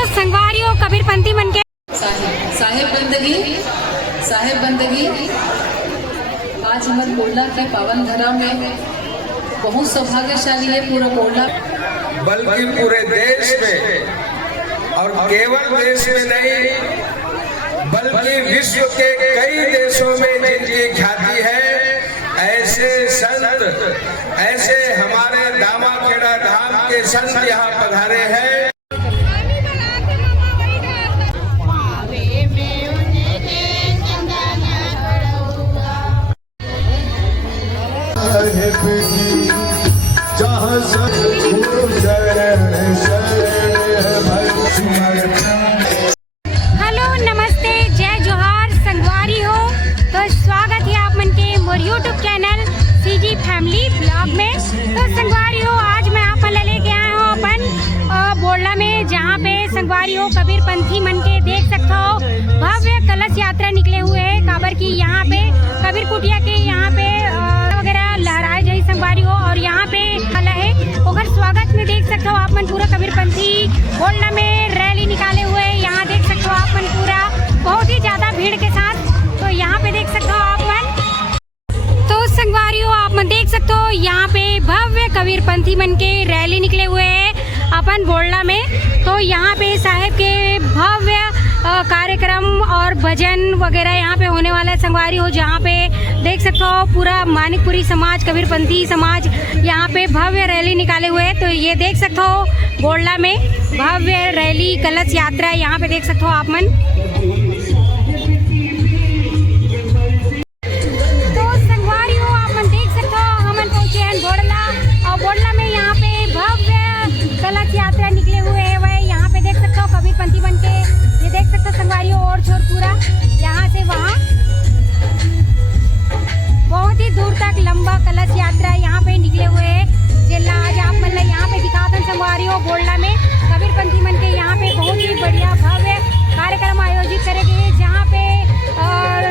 तो संगवारियों कबीरपंथी मन के साहेब बंदगी आज हमारे कोल्ला के पावन धरा में बहुत सौभाग्यशाली है पूरा कोल्ला, बल्कि पूरे देश में और केवल देश में नहीं बल्कि विश्व के कई देशों में जिनकी ख्याति है, ऐसे संत, ऐसे हमारे दामाखेड़ा धाम के संत यहाँ पधारे हैं। हेलो नमस्ते जय जोहार संगवारी हो। तो स्वागत है आप मन के मोर YouTube channel CG family blog में। तो संगवारी हो आज मैं आप मन लेके आया हूँ अपन बोड़ला में, जहाँ पे संगवारी हो कबीरपंथी मन के देख सकते हो भव्य कलश यात्रा निकले हुए है। काबर की यहाँ पे कबीर कुटिया के यहाँ पे वगैरह लहराए जाए संगवारी हो, और यहाँ पे कला है ओकर स्वागत में देख सकते हो आप मन पूरा कबीरपंथी बोड़ला में रैली निकाले हुए। यहाँ देख सकते हो आप मन पूरा बहुत ही ज्यादा भीड़ के साथ। तो यहाँ पे देख सकते हो आप मन, तो संगवारी हो आप मन देख सकते हो यहाँ पे भव्य कबीरपंथी मन के रैली निकले हुए है अपन बोड़ला में। तो यहाँ पे साहेब के भव्य कार्यक्रम और भजन वगैरह यहाँ पे होने वाला है संगवारी हो, जहाँ पे देख सकते हो पूरा मानिकपुरी समाज कबीरपंथी समाज यहाँ पे भव्य रैली निकाले हुए हैं। तो ये देख सकते हो बोड़ला में भव्य रैली कलश यात्रा यहाँ पे देख सकते हो आप मन। तो संगवारी हो आप मन देख सकते हो हमन पहुंचे हैं बोड़ला, और बोड़ला में यहाँ पे भव्य कलश यात्रा निकले हुए है। वह यहाँ पे देख सकते हो कबीरपंथी बन के ये देख सकते हो संगवारी हो, और छोर पूरा यहाँ से वहाँ बहुत ही दूर तक लंबा कलश यात्रा यहाँ पे निकले हुए है। जिला आज आप मतलब यहाँ पे दिखाते संगवारी हो बोड़ला में कबीरपंथी मन के यहाँ पे बहुत ही बढ़िया भव्य कार्यक्रम आयोजित करेंगे, जहाँ पे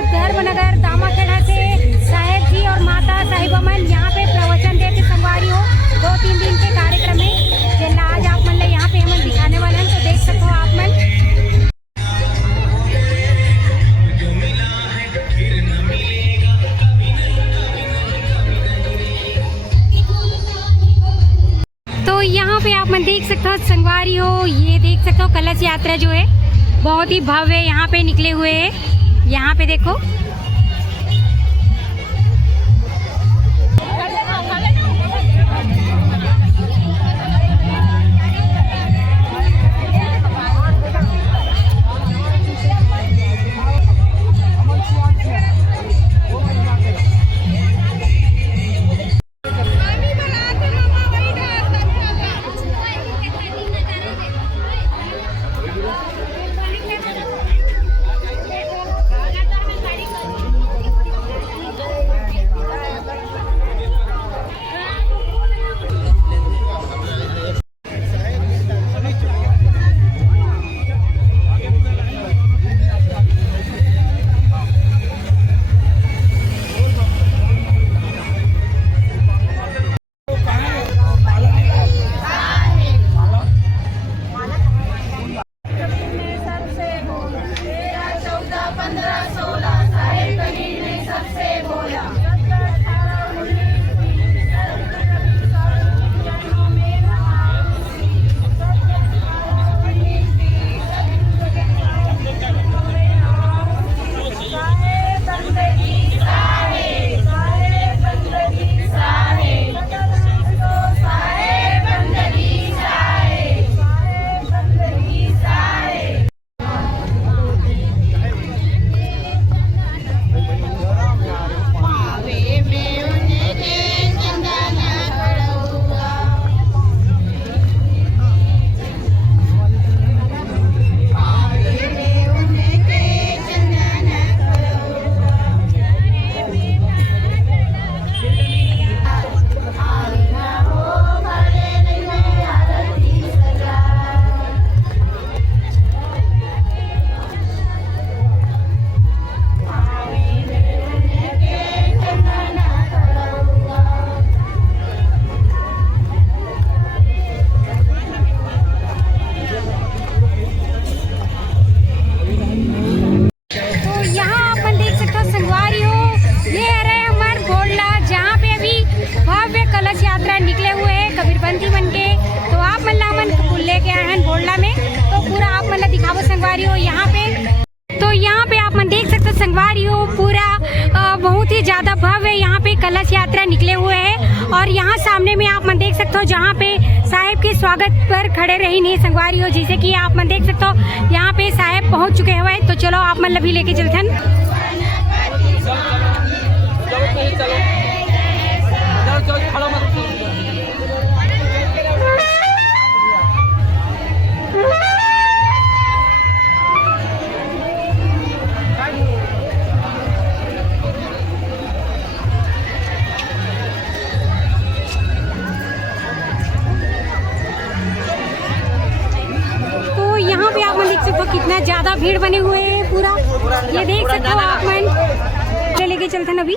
धर्मनगर दामाखेड़ा से साहेब जी और माता साहिबा मन यहाँ पे प्रवचन देते संगवारी हो 2-3 दिन के कार्यक्रम में। जिला आज आप मतलब यहाँ पे हम दिखाने वाले हैं, तो देख सकते हो आप मन। तो यहाँ पे आप मन देख सकते हो संगवारी हो, ये देख सकते हो कलश यात्रा जो है बहुत ही भव्य यहाँ पे निकले हुए है। यहाँ पे देखो संगवारी हो यहाँ पे। तो यहाँ पे आप मन देख सकते हो संगवारी हो पूरा बहुत ही ज्यादा भव्य यहाँ पे कलश यात्रा निकले हुए हैं। और यहाँ सामने में आप मन देख सकते हो जहाँ पे साहेब के स्वागत पर खड़े रही नहीं संगवारी हो, जैसे कि आप मन देख सकते हो यहाँ पे साहेब पहुँच चुके हुए। तो चलो आप मन अभी लेके चलते हैं। यहाँ पे आप मन देख सकते हो कितना ज्यादा भीड़ बने हुए हैं पूरा, ये देख सकते हो आप मन। लेके चलते हैं अभी।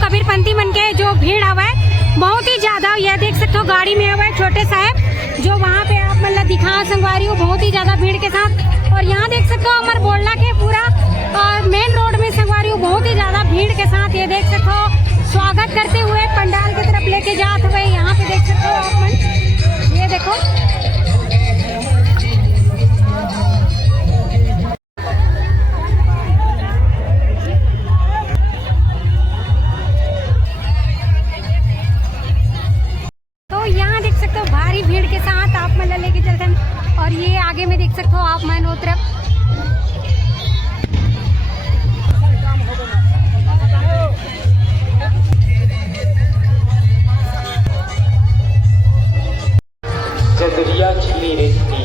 कबीरपंथी मन के जो भीड़ आवा है बहुत ही ज्यादा, यह देख सकते हो गाड़ी में आवा है छोटे साहब जो वहाँ पे आप मतलब दिखा संगवारी हो बहुत ही ज्यादा भीड़ के साथ। और यहाँ देख सकते हो अमर बोलना के पूरा मेन रोड में संगवारी हो बहुत ही ज्यादा भीड़ के साथ, ये देख सकते हो स्वागत करते हुए पंडाल की तरफ लेके जाते हुए यहाँ पे देख सकते हो आप मन, ये देखो। भारी भीड़ के साथ आप मतलब लेके चलते हैं। और ये आगे में देख सकते हो आप मन तरफ चदरिया छिली रेतनी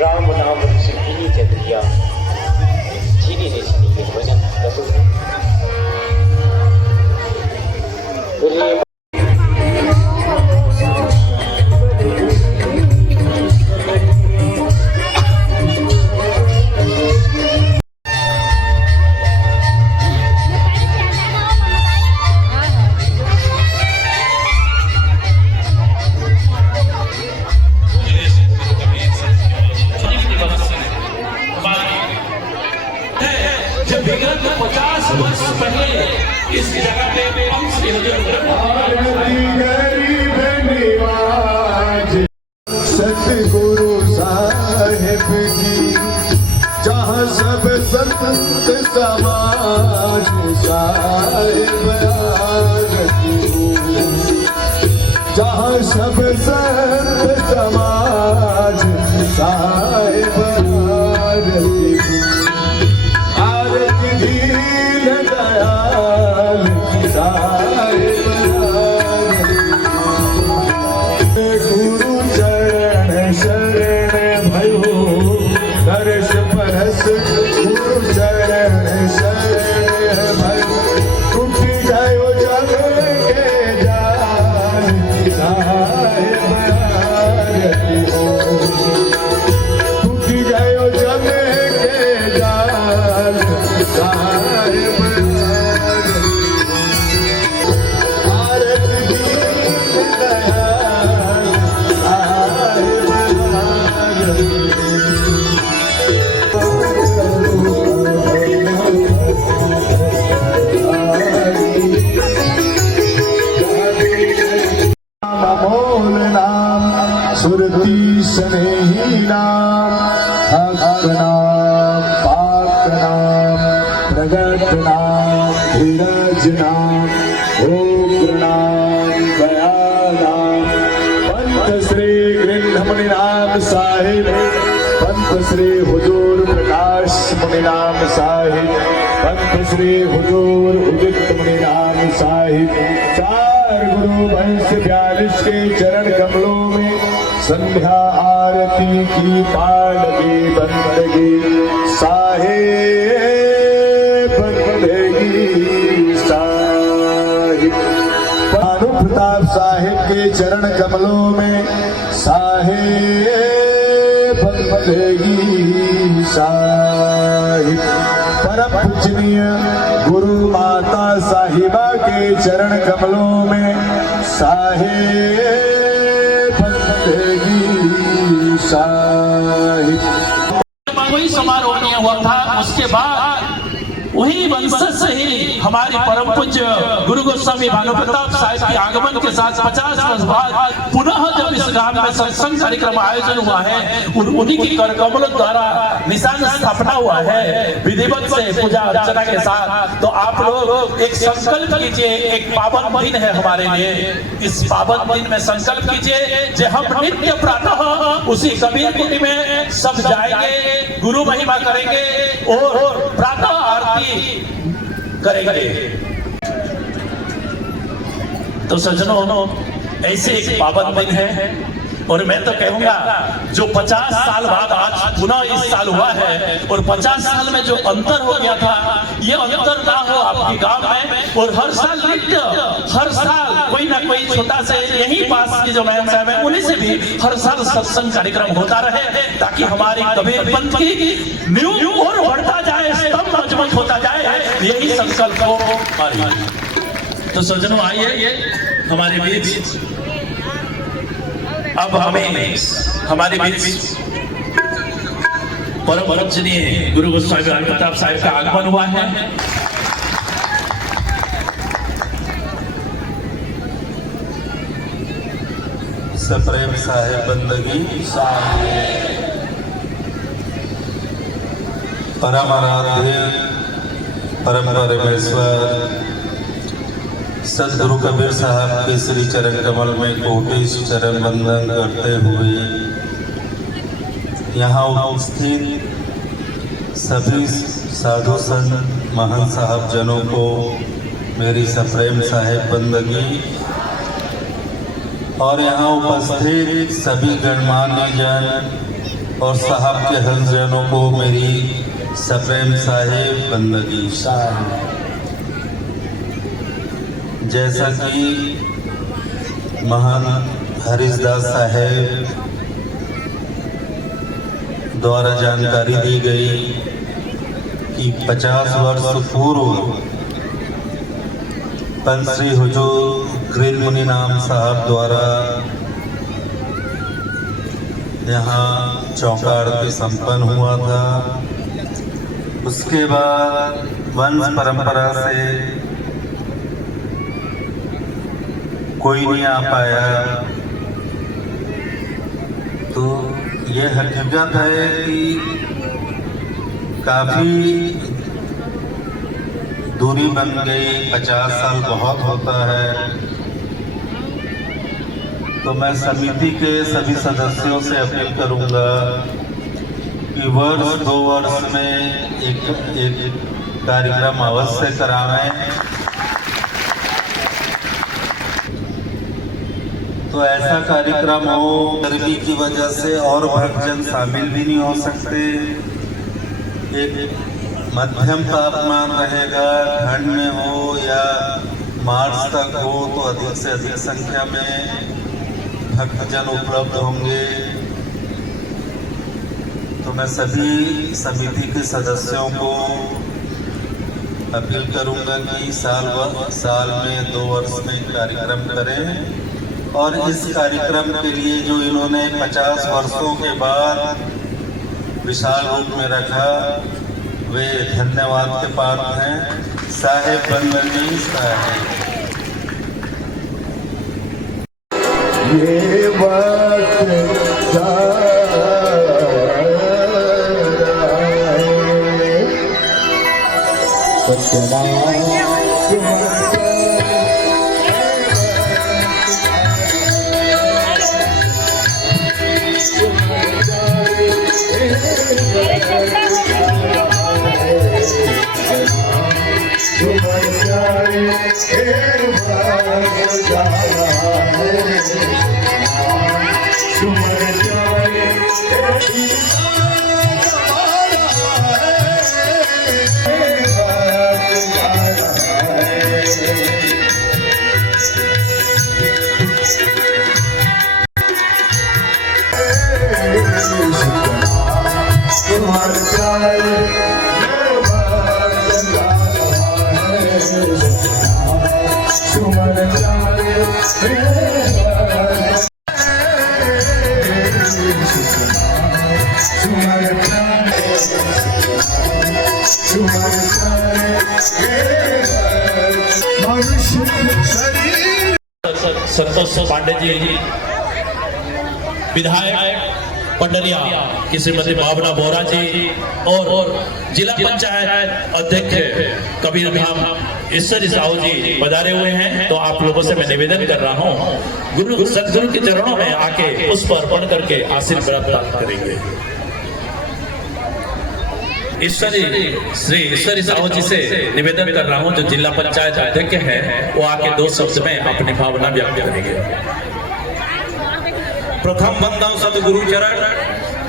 राम नाम सुखी चदरिया छिली रेतनी के भजन इस जगह पे सतगुरु साहेब की जहाँ सब संत समाज साहेब आरती हो, जहाँ सब संत समाज साहेब आरती हो, आरती दीन दयाल साहेब गुरु चरण शरण भयो दर्श परस गुरु चरण शरण भयो टूट गयो जग के जान साहेब सुरती स्नेही नाम हक नाम पाक नाम प्रगट नाम धीरज नाम उग्र नाम दया नाम पंत श्री गृहमुनि नाम साहिब पंत श्री हुजूर प्रकाश मुनि नाम साहिब पंत श्री हुजूर उदित मुनि नाम साहिब चार गुरु वंश 42 के चरण कमलों में संध्या आरती की पालकी बंदगी साहिब बंदगी साहिब भानु प्रताप साहिब के चरण कमलों में साहिब बंदगी साहिब परम पूजनीय गुरु माता साहिबा के चरण कमलों में साहिब बंदगी साहिब। कोई समारोह नहीं हुआ था। उसके बाद वही वंशज से ही हमारे परम पूज्य गुरु गोस्वामी भानु प्रताप साहिब के आगमन के साथ 50 वर्ष बाद पुनः जब इस गांव में सत्संग कार्यक्रम आयोजन हुआ है, उन्हीं की कर कमलों द्वारा निशान स्थापना हुआ है विधिवत से पूजा अर्चना के साथ। तो आप लोग एक संकल्प कीजिए, एक पावन दिन है हमारे लिए। इस पावन दिन में संकल्प कीजिए कि हम नित्य प्रातः उसी कबीर कुटी में सब जाएंगे, गुरु महिमा करेंगे और प्रातः आरती करेंगे। तो सज्जनों, ऐसे एक पावन दिन है और मैं तो कहूंगा जो 50 साल बाद आज पुनः इस साल हुआ है और 50 साल में जो अंतर हो गया था, ये अंतर ना हो आपके गांव में। और हर साल नित्य, हर साल कोई ना कोई छोटा से यही पास की जो मैम साहब है उन्हीं से भी हर साल सत्संग कार्यक्रम होता रहे, ताकि हमारी कबीर पंथ की न्यू और बढ़ता जाए, स्तंभ मजबूत होता जाए। यही संकल्प हो। तो सज्जनों, आइए हमारे बीच अब हमें हमारे बीच परम पूजनीय गुरु गोस्वामी भानु प्रताप साहिब का आगमन हुआ है। सप्रेम साहिब बंदगी परम आराध्य परम परमेश्वर सदगुरु कबीर साहब के श्री चरण कमल में कोटि चरण वंदन करते हुए यहाँ उपस्थित सभी साधु संत महंत साहब जनों को मेरी सप्रेम साहिब बंदगी और यहाँ उपस्थित सभी गणमान्य जन और साहब के हंस जनों को मेरी सप्रेम साहिब बंदगी। जैसा कि महान हरिदास साहेब द्वारा जानकारी दी गई कि 50 वर्ष पूर्व पंत श्री हुजूर गृह मुनि नाम साहब द्वारा यहाँ चौका आरती संपन्न हुआ था। उसके बाद वंश परंपरा से कोई नहीं आ पाया। तो ये हकीकत है कि काफी दूरी बन गई। 50 साल बहुत होता है। तो मैं समिति के सभी सदस्यों से अपील करूंगा कि वर्ष 2 वर्ष में एक कार्यक्रम अवश्य करावें। तो ऐसा कार्यक्रम हो, गर्मी की वजह से और भक्तजन शामिल भी नहीं हो सकते। एक मध्यम तापमान रहेगा, ठंड में हो या मार्च तक हो तो अधिक से अधिक संख्या में भक्तजन उपलब्ध होंगे। तो मैं सभी समिति के सदस्यों को अपील करूंगा कि साल में 2 वर्ष में कार्यक्रम करें और इस कार्यक्रम के लिए जो इन्होंने 50 वर्षों के बाद विशाल रूप में रखा, वे धन्यवाद के पात्र हैं। साहेब बंदगी साहेब। ये वक्त संतोष पांडे जी, विधायक पंडरिया की श्रीमती भावना बोरा जी और जिला पंचायत अध्यक्ष कबीर धाम ईश्वरी साहू जी पधारे हुए हैं। तो आप लोगों से मैं निवेदन कर रहा हूँ, गुरु सदगुरु के चरणों में आके पुष्प अर्पण करके आशीर्वाद प्राप्त करेंगे। श्री ईश्वरी साहू जी से निवेदन कर रहा हूँ, जो जिला पंचायत अध्यक्ष है, वो आके 2 शब्द में अपनी भावना व्यक्त करेंगे। प्रथम बंदन सदगुरु चरण,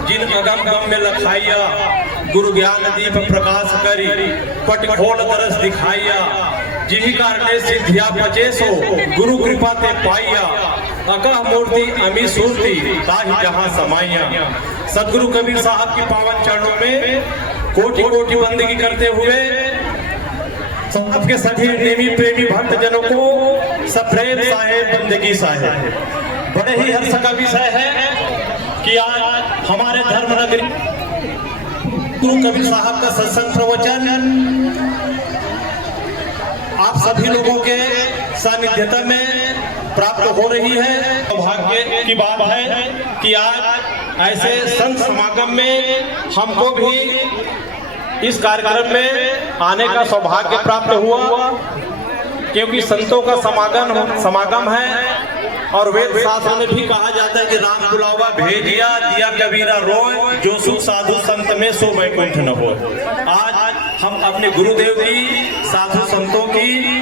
जिन अगम गम में लखाइया, गुरु ज्ञान दीप प्रकाश करी, पट खोल तरस दिखाइया, जिहि कारणे सिद्धिया पचेसो, गुरु कृपा ते पाइया, अकह मूर्ति अमी सूर्ति, ताहि जहां समाइया। सदगुरु कबीर साहब की पावन चरणों में कोटि कोटि बंदगी करते हुए आपके सभी नेमी प्रेमी भक्त जनों को सप्रेम साहेब बंदगी साहेब। बड़े ही हर्ष का विषय है कि आज हमारे धर्म नगरी गुरु कबीर साहब का सत्संग प्रवचन आप सभी लोगों के सानिध्यता में प्राप्त हो रही है। सौभाग्य की बात है कि आज ऐसे संत समागम में हमको भी इस कार्यक्रम में आने का सौभाग्य प्राप्त हुआ, क्योंकि संतों का समागम है। और वेद शास्त्र में भी कहा जाता है कि राम बुलावा भेजिया, दिया कबीरा रोय, जो सुख साधु संत में सो वैकुंठ न हो। आज हम अपने गुरुदेव की, साधु संतों की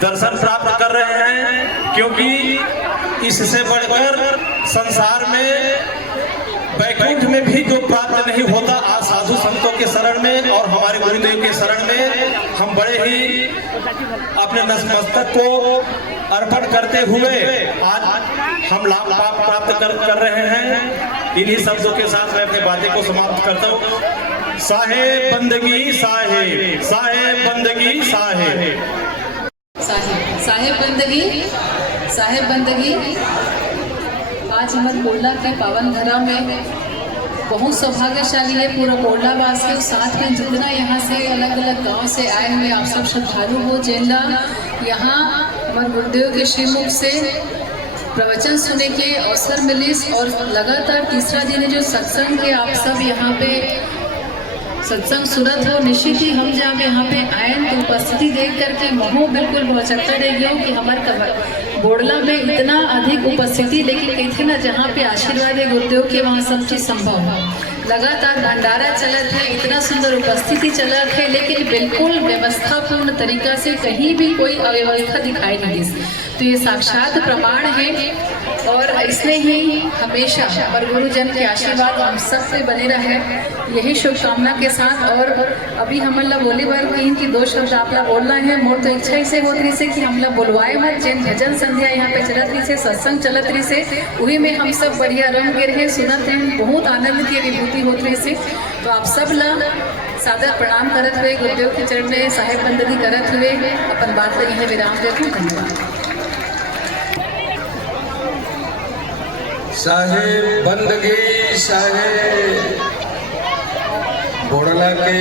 दर्शन प्राप्त कर रहे हैं, क्योंकि इससे बढ़कर संसार में वैकुंठ में भी जो प्राप्त नहीं होता, आज साधु संतों के शरण में और हमारे गुरुदेव के शरण में हम बड़े ही अपने नतमस्तक को अर्पण करते हुए आज हम लाभ प्राप्त कर रहे हैं। इन्हीं शब्दों के साथ मैं अपनी बातें को समाप्त करता हूँ। साहेब बंदगी साहेब, साहेब बंदगी साहेब, साहेब बंदगी, साहेब बंदगी। आज हिम्मत कोल्ला के पावन धरा में बहुत सौभाग्यशाली है पूरा कोल्ला वासी, साथ में जितना यहाँ से अलग अलग गांव से आए हुए आप सब श्रद्धालु हो, जिनका यहाँ हमारे गुरुदेव के श्रीमुख से प्रवचन सुनने के अवसर मिली। और लगातार तीसरा दिन है जो सत्संग के आप सब यहाँ पे सत्संग सुनत हो। निश्चित ही हम जब यहाँ पे आए तो उपस्थिति देख करके मोह बिल्कुल भौचक्का रह गया कि हमारे बोड़ला में इतना अधिक उपस्थिति, लेकिन कहते ना जहाँ पे आशीर्वाद है गुरुदेव के वहाँ सब चीज़ संभव है। लगातार भंडारा चलत है, इतना सुंदर उपस्थिति चलत है, लेकिन बिल्कुल व्यवस्थापूर्ण तरीका से कहीं भी कोई अव्यवस्था दिखाई नहीं दी। तो ये साक्षात प्रमाण है। और ऐसे ही हमेशा और गुरुजन के आशीर्वाद हम सब पे बने रहे, यही शुभकामना के साथ। और अभी हमला बोली बार कहीं की 2 शब्द आपला बोलना है। मोर तो इच्छा ही से होत रही से कि हमला बोलवाए मत, जिन भजन संध्या यहाँ पे चलत रही से, सत्संग चलत रही से, वही में हम सब बढ़िया रंग गिर है, सुनत हैं, बहुत आनंद की विभूति होत रही से। तो आप सब ला सादर प्रणाम करत हुए, गुरुदेव के चरण में साहेब बंदगी करत हुए अपन बात लगी है विराम देते। धन्यवाद। साहेब बंदगी साहेब, बोड़ला के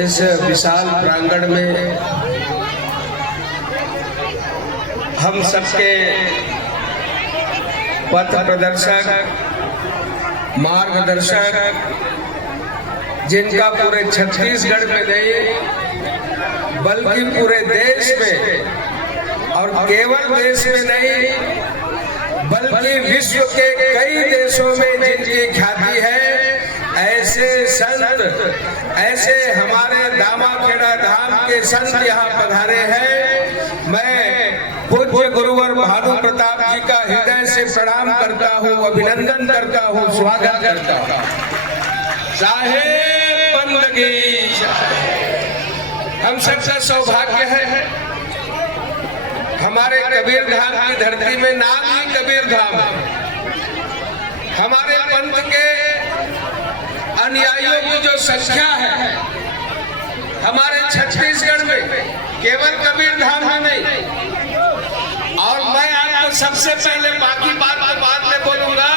इस विशाल प्रांगण में हम सबके पथ प्रदर्शक, मार्गदर्शक, जिनका पूरे छत्तीसगढ़ में नहीं बल्कि पूरे देश में और केवल देश में नहीं बल्कि विश्व के कई देशों में जिनकी ख्याति है, ऐसे संत, ऐसे हमारे दामाखेड़ा धाम के संत यहाँ पधारे हैं। मैं पूज्य गुरुवर भानु प्रताप जी का हृदय से प्रणाम करता हूँ, अभिनंदन करता हूँ, स्वागत करता हूँ। साहेब बंदगी, हम सबका सौभाग्य है हमारे कबीर धाम की धरती में नाम ही कबीर धाम है। हमारे पंथ के अनुयायियों की जो संख्या है हमारे छत्तीसगढ़ में केवल कबीर धाम में नहीं। और मैं आपको सबसे पहले बाकी बात तो बाद में बोलूंगा,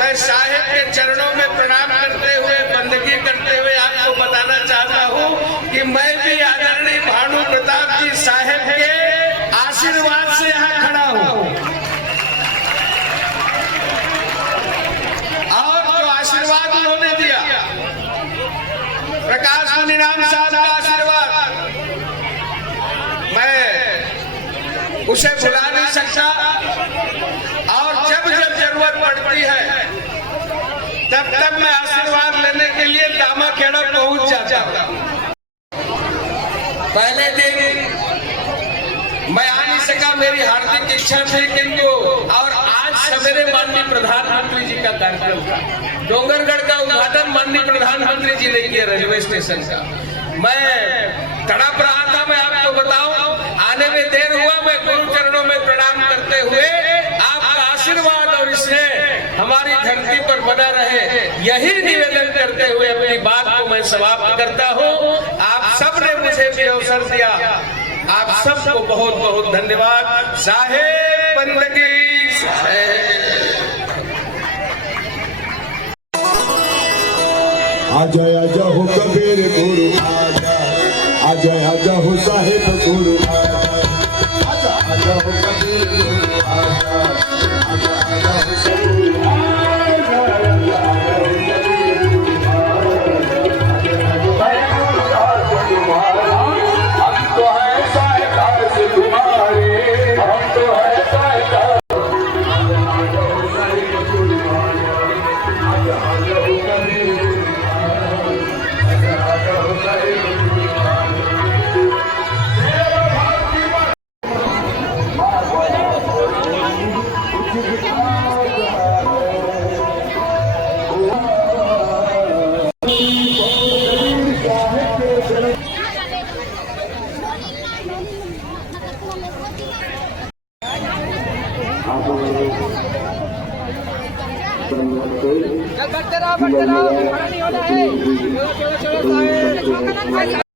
मैं साहेब के चरणों में प्रणाम करते हुए, बंदगी करते हुए आपको बताना चाहता हूँ कि मैं भी आदरणीय भानु प्रताप जी साहेब के आशीर्वाद से यहाँ खड़ा हूँ। और जो आशीर्वाद उन्होंने दिया, प्रकाश मुनि राम साहब का आशीर्वाद, मैं उसे भुला नहीं सकता। और जब जब जरूरत पड़ती है तब तब मैं आशीर्वाद लेने के लिए दामाखेड़ा पहुंच जाता हूं। पहले दिन मैं आ नहीं सका, मेरी हार्दिक इच्छा थी, किंतु और आज सवेरे माननीय प्रधानमंत्री जी का कार्यक्रम था, डोंगरगढ़ का उद्घाटन माननीय प्रधानमंत्री जी ने किया रेलवे स्टेशन का। मैं तड़प रहा था, मैं आपको बताऊं, आने में देर हुआ। मैं गुरु चरणों में प्रणाम करते हुए आपका आशीर्वाद और इसने हमारी धरती पर बना रहे, यही निवेदन करते हुए अपनी बात को मैं समाप्त करता हूँ। आप सब ने मुझे भी अवसर दिया, आप सबको बहुत बहुत धन्यवाद। साहेब बंदगी, आजा आजा हो कबीर गुरु आजा, आजा आजा हो साहिब गुरु आजा, आजा आजा हो कबीर गुरु आजा, आजा आजा हो साहिब गुरु आजा। हम तो है साहिब से तुम्हारे, हम तो है साहिब। बढ़ते रहो, बड़ा नहीं होना है।